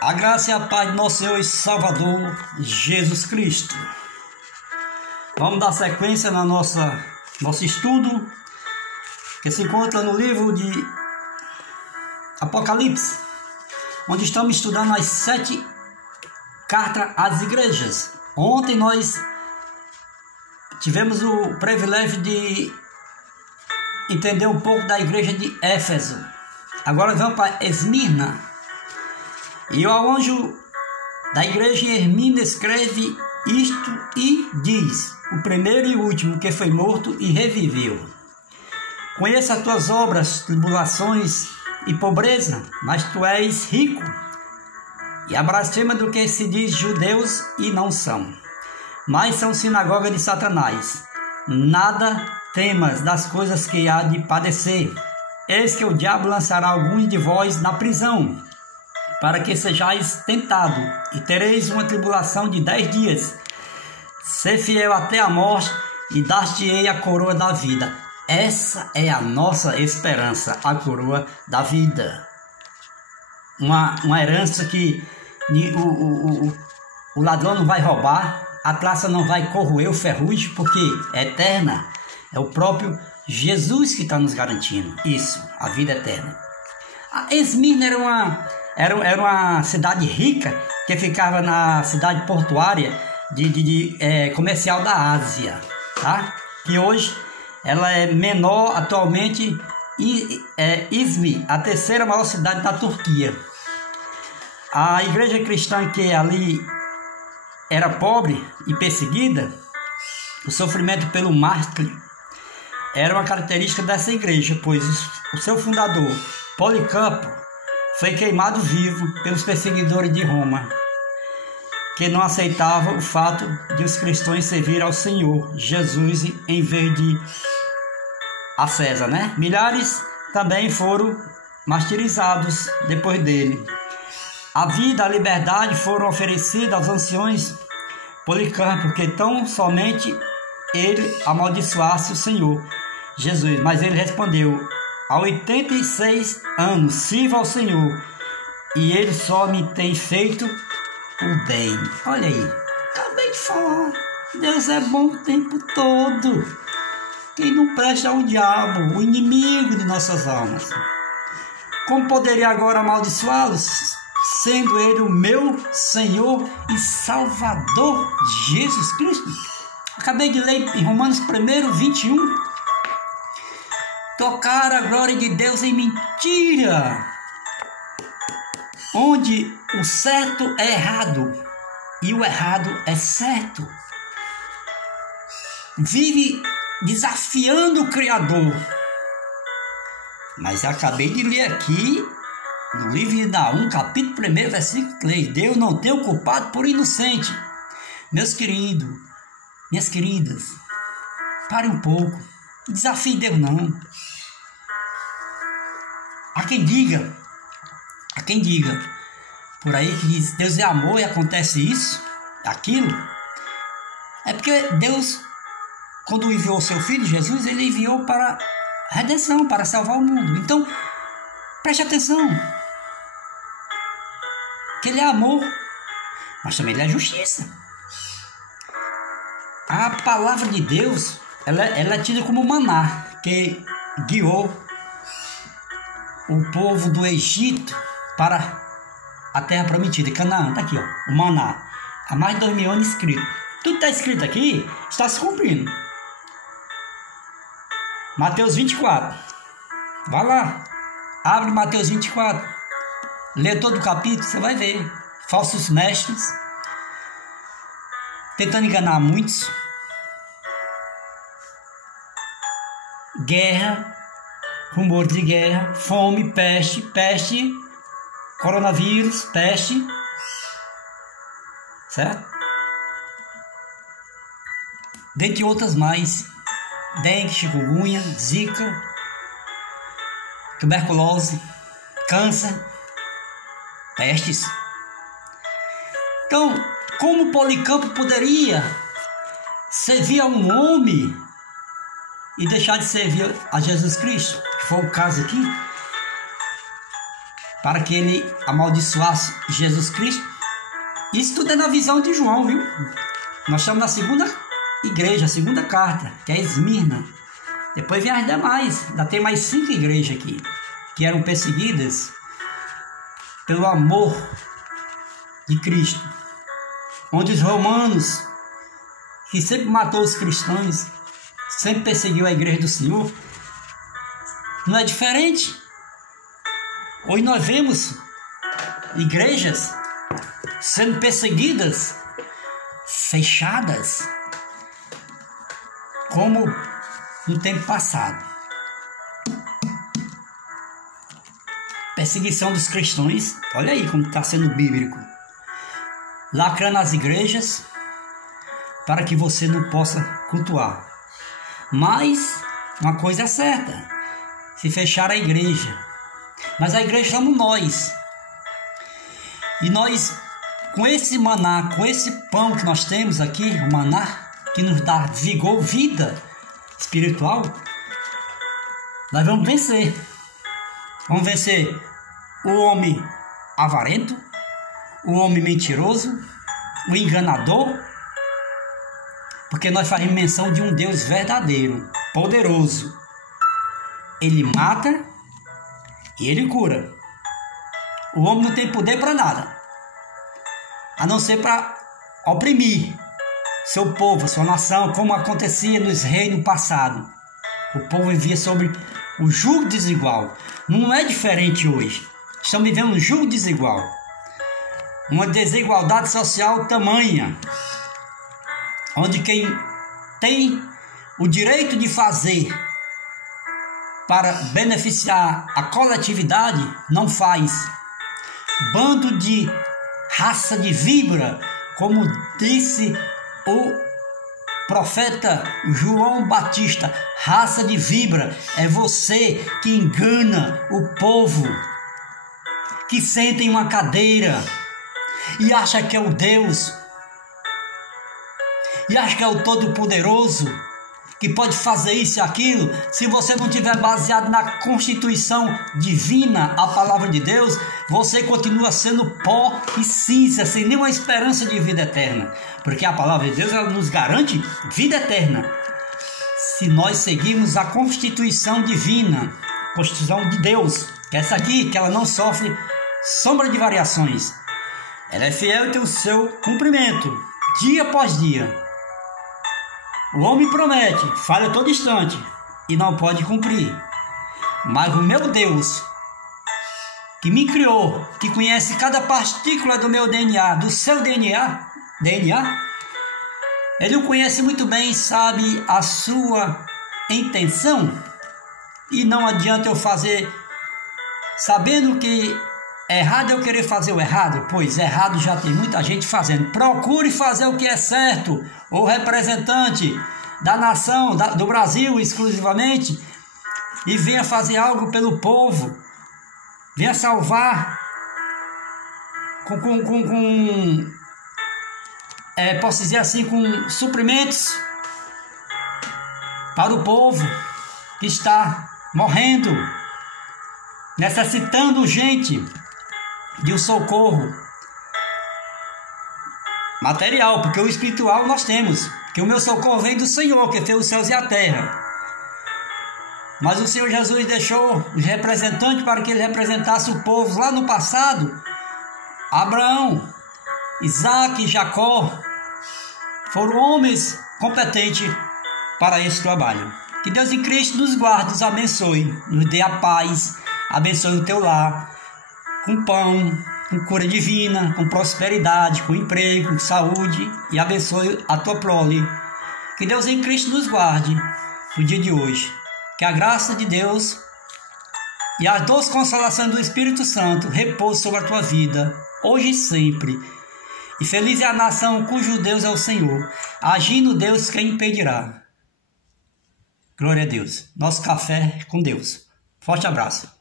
A graça e a paz do nosso Senhor e Salvador Jesus Cristo. Vamos dar sequência na nosso estudo, que se encontra no livro de Apocalipse, onde estamos estudando as 7 cartas às igrejas. Ontem nós tivemos o privilégio de entender um pouco da igreja de Éfeso. Agora vamos para Esmirna. E o anjo da igreja em Esmirna escreve isto e diz: o primeiro e o último que foi morto e reviveu. Conheço as tuas obras, tribulações e pobreza, mas tu és rico, e a blasfema do que se diz judeus e não são, mas são sinagoga de Satanás. Nada temas das coisas que há de padecer. Eis que o diabo lançará alguns de vós na prisão, para que sejais tentado, e tereis uma tribulação de 10 dias. Ser fiel até a morte, e dar-te-ei a coroa da vida. Essa é a nossa esperança, a coroa da vida. Uma herança que o ladrão não vai roubar, a traça não vai corroer o ferrugem, porque é eterna. É o próprio Jesus que está nos garantindo isso, a vida eterna. A Esmirna era uma cidade rica que ficava na cidade portuária comercial da Ásia, tá? Que hoje ela é menor atualmente, Izmir, a terceira maior cidade da Turquia. A igreja cristã que ali era pobre e perseguida, o sofrimento pelo mártir era uma característica dessa igreja, pois o seu fundador, Policarpo, foi queimado vivo pelos perseguidores de Roma, que não aceitavam o fato de os cristãos servir ao Senhor Jesus em vez de a César, né? Milhares também foram martirizados depois dele. A vida e a liberdade foram oferecidas aos anciões Policarpo, que tão somente ele amaldiçoasse o Senhor Jesus. Mas ele respondeu: há 86 anos sirvo ao Senhor, e ele só me tem feito o bem. Olha aí, acabei de falar, Deus é bom o tempo todo. Quem não presta é o diabo, o inimigo de nossas almas. Como poderia agora amaldiçoá-los, sendo ele o meu Senhor e Salvador Jesus Cristo? Acabei de ler em Romanos 1, 21. Tocar a glória de Deus em mentira, onde o certo é errado e o errado é certo. Vive desafiando o Criador. Mas acabei de ler aqui no livro de Naum, capítulo 1, versículo 3: Deus não tem o culpado por inocente. Meus queridos, minhas queridas, parem um pouco, desafie Deus não. Há quem diga por aí que diz Deus é amor e acontece isso, aquilo. É porque Deus, quando enviou o seu Filho Jesus, ele enviou para a redenção, para salvar o mundo. Então, preste atenção, que ele é amor, mas também ele é justiça. A palavra de Deus, ela é tida como maná, que guiou o povo do Egito para a terra prometida, Canaã. Está aqui, ó, o maná, há mais de 2000 anos escrito. Tudo está escrito aqui, está se cumprindo. Mateus 24, vai lá, abre Mateus 24, lê todo o capítulo, você vai ver falsos mestres tentando enganar muitos, guerra, rumores de guerra, fome, peste, coronavírus, peste, certo? Dentre outras mais, dengue, chikungunya, zika, tuberculose, câncer, pestes. Então, como Policarpo poderia servir a um homem e deixar de servir a Jesus Cristo, que foi o caso aqui? para que ele amaldiçoasse Jesus Cristo. Isso tudo é na visão de João, viu? Nós estamos na segunda igreja, a segunda carta, que é Esmirna. Depois vem as demais. Ainda tem mais 5 igrejas aqui, que eram perseguidas pelo amor de Cristo. Onde os romanos, que sempre matou os cristãos, sempre perseguiu a igreja do Senhor, não é diferente. Hoje nós vemos igrejas sendo perseguidas, fechadas, como no tempo passado. Perseguição dos cristãos, olha aí como está sendo bíblico. Lacrando as igrejas para que você não possa cultuar. Mas uma coisa é certa, se fechar a igreja, mas a igreja somos nós. E nós, com esse maná, com esse pão que nós temos aqui, o maná, que nos dá vigor, vida espiritual, nós vamos vencer. Vamos vencer o homem avarento, o homem mentiroso, o enganador, porque nós fazemos menção de um Deus verdadeiro, poderoso. Ele mata e ele cura. O homem não tem poder para nada, a não ser para oprimir seu povo, sua nação, como acontecia nos reinos passados. O povo vivia sobre o jugo desigual. Não é diferente hoje. Estamos vivendo um jugo desigual. Uma desigualdade social tamanha, onde quem tem o direito de fazer para beneficiar a coletividade não faz. Bando de raça de víbora, como disse o profeta João Batista, raça de víbora é você que engana o povo, que senta em uma cadeira e acha que é o Deus, e acha que é o Todo-Poderoso, que pode fazer isso e aquilo. Se você não tiver baseado na Constituição Divina, a Palavra de Deus, você continua sendo pó e cinza, sem nenhuma esperança de vida eterna. Porque a Palavra de Deus, ela nos garante vida eterna, se nós seguirmos a Constituição Divina, Constituição de Deus, que é essa aqui, que ela não sofre sombra de variações. Ela é fiel e tem o seu cumprimento, dia após dia. O homem promete, falha todo instante e não pode cumprir. Mas o meu Deus, que me criou, que conhece cada partícula do meu DNA, do seu DNA, Ele o conhece muito bem, sabe a sua intenção. E não adianta eu fazer, sabendo que errado eu querer fazer o errado, pois errado já tem muita gente fazendo. Procure fazer o que é certo. O representante da nação, do Brasil exclusivamente, e venha fazer algo pelo povo, venha salvar posso dizer assim, com suprimentos para o povo que está morrendo, necessitando gente de um socorro material, porque o espiritual nós temos, que o meu socorro vem do Senhor, que fez os céus e a terra. Mas o Senhor Jesus deixou os representantes para que ele representasse o povo lá no passado. Abraão, Isaac e Jacó foram homens competentes para esse trabalho. Que Deus em Cristo nos guarde, nos abençoe, nos dê a paz, abençoe o teu lar, com pão, com cura divina, com prosperidade, com emprego, com saúde, e abençoe a tua prole. Que Deus em Cristo nos guarde no dia de hoje. Que a graça de Deus e as doces consolações do Espírito Santo repousem sobre a tua vida, hoje e sempre. E feliz é a nação cujo Deus é o Senhor. Agindo Deus, quem impedirá? Glória a Deus. Nosso café com Deus. Forte abraço.